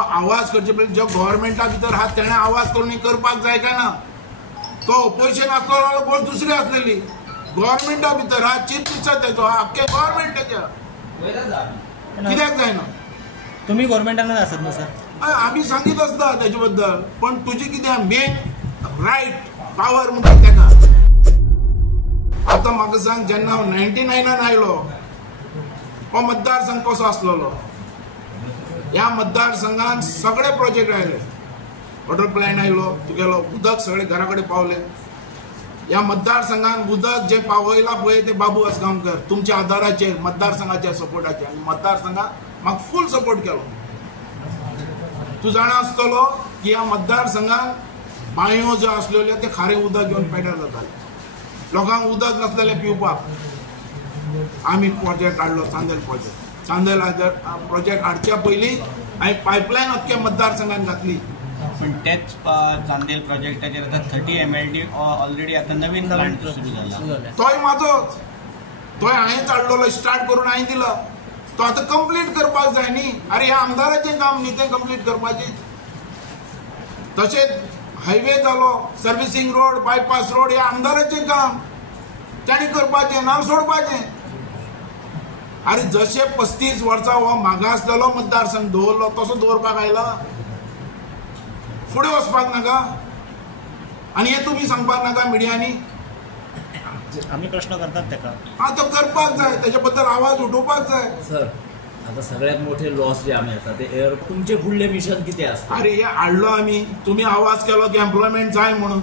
आवाज करचे पयलीं जो गव्हर्मेंटा भितर आहा तेणें आवाज करून करपाक जाय काय ना. तो ऑपोजिशन आसलो गोष्ट दुसरी आसलेली. गव्हर्मेंटा भितर हा चीफ मिनिस्टर तेजो आख्खे गव्हर्मेंटाच्या कित्याक जायना. तुम्ही गव्हर्मेंटानच आसात न्हू सर. आमी सांगीत आसता तेजे बद्दल, पण तुजी कितें मेन रायट पावर म्हणटा तेका. आतां म्हाका सांग, जेन्ना हांव 99 आयलो हो मतदारसंघ कसो आसलेलो. ह्या मतदारसंघान सगळे प्रोजेक्ट आयले. वॉटर प्लॅन आयलो, तुगेलो उदक सगळे घरा कडेन पावले. ह्या मतदारसंघान उदक जे पावयला पळय ते बाबू आसगांवकर तुमच्या आदाराचेर, मतदारसंघाच्या सपोर्टाचेर. आनी मतदारसंघान म्हाका फूल सपोर्ट केलो. तूं जाणा आसतलो की ह्या मतदारसंघान बांयो ज्यो आसलेल्यो ते खारें उदक घेवन पेड्यार जाताले. लोकांक उदक नासलेलें पिवपाक. आमी प्रोजेक्ट हाडलो, चांदेल प्रोजेक्ट. चांदेल प्रोजेक्ट हाडच्या पयलीं हांवें पायपलायन अख्ख्या मतदारसंघान घातली. पण तेच चांदेल प्रोजेक्टाचेर आता 30 MLD ऑलरेडी आता नवीन प्लांट सुरू झाला. तोय म्हाजोच. तोय हांवेंच हाडलेलो, स्टार्ट करून हांवें दिलो. तो आतां कंप्लीट करपाक जाय न्ही. अरे ह्या आमदाराचें काम न्ही तें कंप्लीट करपाचें. तशेंच हायवे जालो, सर्विसिंग रोड, बायपास रोड, हे आमदाराचें काम. तांणी करपाचें ना सोडपाचें. अरे जशे 35 वर्सां हो मागासलेलो मतदारसंघ दवरलो तसो दवरपाक आयला. फुडें वचपाक नाका. आनी हे तुमी सांगपाक नाका मिडियांनी. आमी प्रश्न करतात तेका. तो करपाक जाय, तेजे बद्दल आवाज उठोवपाक जाय. सर आता सगळ्यात मोठे लॉस जे आमी आसा ते एअर, तुमचे फुडले मिशन कितें आसता. अरे हे हाडलो आमी. तुमी आवाज केलो की एम्प्लॉयमेंट जाय म्हणून.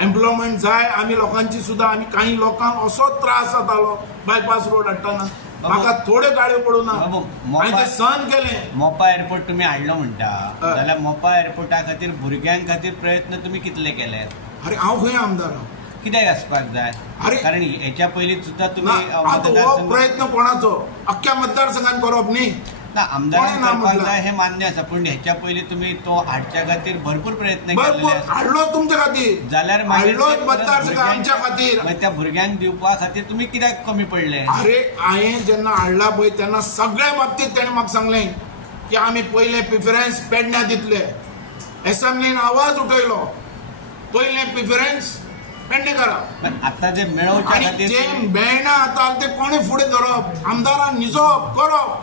एम्प्लॉयमेंट जाय. आमी लोकांची सुद्दां, आमी काही लोकांक असो त्रास जातालो बायपास रोड हाडटाना. म्हाका थोडे गाडयो पडूं ना. हांवें ते सहन केलें. मोपा एअरपोर्ट तुम्ही हाडलो म्हणटा जाल्यार मोपा एअरपोर्टा खातीर भुरग्यां खातीर प्रयत्न तुम्ही कितले केले. अरे हांव खंय आमदार हांव. कित्याक आसपाक जाय. कारण हेच्या पयलीं सुद्दां ना, तुम्ही हो प्रयत्न कोणाचो अख्ख्या मतदारसंघान करप न्ही. ना आमदारान करपाक जाय हे मान्य आसा, पण हेच्या पयलीं तुम्ही तो हाडच्या खातीर भरपूर प्रयत्न केलेले आसा. हाडलो तुमच्या खातीर जाल्यार मतदारसंघ आमच्या खातीर. त्या भुरग्यांक दिवपा खातीर तुम्ही कित्याक कमी पडले. अरे हांवें जेन्ना हाडला पळय तेन्ना सगळ्या बाबतींत तेणें म्हाका सांगलें की आमी पयले प्रिफरन्स पेडण्यां दितले. एसेंब्लीन आवाज उठयलो, पयले प्रिफरन्स पेडणेकारांक. आतां जे मेळोवच्या खातीर जे मेळना आतां ते कोणें फुडें धरप, आमदारान न्हिजप करप,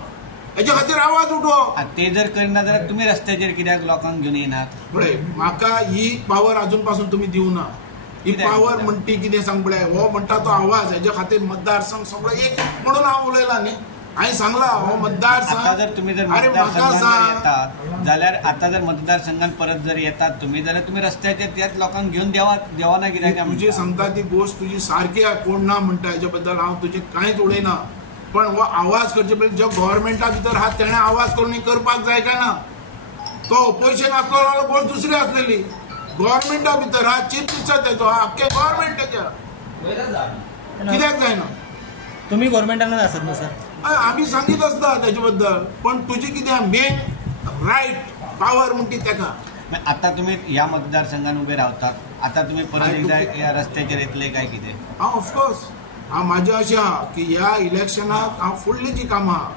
हेच्या खातीर आवाज उठोवप. ते जर करिना जाल्यार तुम्ही रस्त्याचेर कित्याक लोकांक घेवन येनात. पळय म्हाका ही पावर अजून पासून तुमी दिवना. ही पावर म्हणटी कितें सांग पळय. हो म्हणटा तो आवाज, हेच्या खातीर मतदारसंघ सगळो एक म्हणून हांव उलयला न्ही. हांवें सांगला हो मतदारसंघ. आता जर तुम्ही जर मतदारसंघात येतात जाल्यार आता जर मतदारसंघात परत जर येतात तुम्ही जाल्यार तुम्ही रस्त्याचेर त्याच लोकांक घेवन देवाना कित्याक. तुजी सांगता ती गोष्ट तुजी सारकी कोण ना म्हणटा हेच्या बद्दल हांव तुजें कांयच उडयना. पण हो आवाज करचे पयलीं जो गव्हर्मेंटा भितर आहा तेणें आवाज करून करपाक जाय काय ना. तो ऑपोजिशन आसलो गोष्ट दुसरी आसलेली. गव्हर्मेंटा भितर हा चीफ मिनिस्टर तेजो आख्खे गव्हर्मेंटाच्या कित्याक जायना. तुम्ही गव्हर्मेंटानच आसात न्हू सर. आमी सांगीत आसता तेजे बद्दल, पण तुजी कितें मेन रायट पावर म्हणटी तेका. आता तुम्ही ह्या मतदारसंघात उभे रावतात. आता तुम्ही परत एकदा या रस्त्याचेर येतले काय कितें. हांव ऑफकोर्स हांव म्हाजें अशें आहा की ह्या इलेक्शनाक हांव फुडलीं जी कामां आहा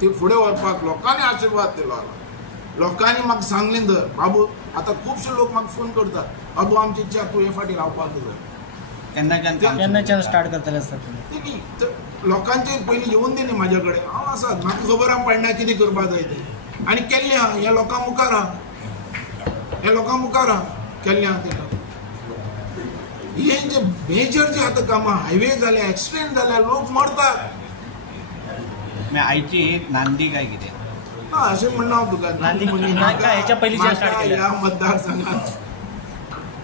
ती फुडें व्हरपाक लोकांनी आशिर्वाद दिलो. लोकांनी म्हाका सांगलें धर बाबू. आतां खुबशे लोक म्हाका फोन करतात, बाबू आमची इच्छा तूं हे फाटी रावपाक जाय. केन्नाच्यान स्टार्ट करतले सर तुमी. लोकांचे पयलीं येवन दी न्ही म्हाजे कडेन. हांव आसा, म्हाका खबर आहा पडना कितें करपाक जाय तें. आनी केल्लें आहा. हे लोकां मुखार आहा. हे लोकां मुखार आहा केल्लें आहा तें. हे जे मेजर जे आतां कामां, हायवे जाले, एक्सिडेंट जाले, लोक मरतात. आयची नांदी काय कितें. अशें म्हणना हांव तुका. ह्या मतदारसंघात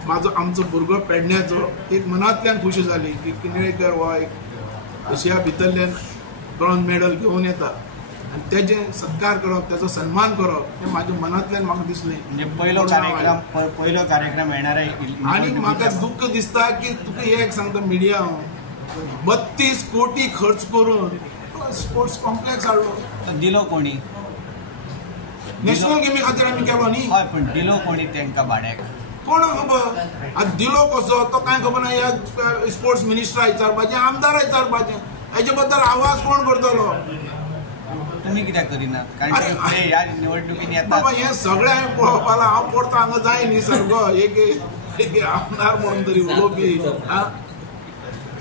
म्हाजो आमचो भुरगो पेडण्याचो एक मनांतल्यान खुशी जाली की किनळेकर हो एक एशिया भितरल्यान ब्रॉन्झ मेडल घेवन येता आनी तेजे सत्कार करप, तेजो सन्मान करप हें म्हाज्या मनांतल्यान म्हाका दिसलें. म्हणजे पयलो कार्यक्रम येणार आहे. आनी म्हाका दुख्ख दिसता की तुका एक सांगता मिडिया 32 कोटी खर्च करून स्पोर्ट्स कॉम्प्लेक्स हाडलो. दिलो कोणी. नॅशनल गेमी खातीर आमी केलो न्ही. हय पण दिलो कोणी तांकां भाड्याक. कोण खबर. आतां दिलो कसो तो कांय खबर ना. ह्या स्पोर्ट्स मिनिस्टरा विचारपाचें, आमदारा विचारपाचें. हेजे बद्दल आवाज कोण करतलो. तुम्ही कित्याक करिना कारण अरे, ते ह्या निवडणुकीन बाबा येतात हे सगळे पळोवपाला हांव पडता हांगा जाय न्ही सारको एक आमदार म्हणून तरी उलोवपी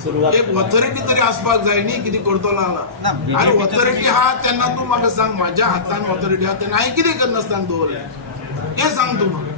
सुरुवात एक ऑथॉरिटी तरी आसपाक जाय न्ही कितें करतलो ना, आला BJP अरे तर ऑथॉरिटी आहा तेन्ना तूं म्हाका सांग म्हाज्या हातान ऑथॉरिटी आहा तेन्ना हांवें कितें करनासतना दवरलें हें सांग तूं म्हाका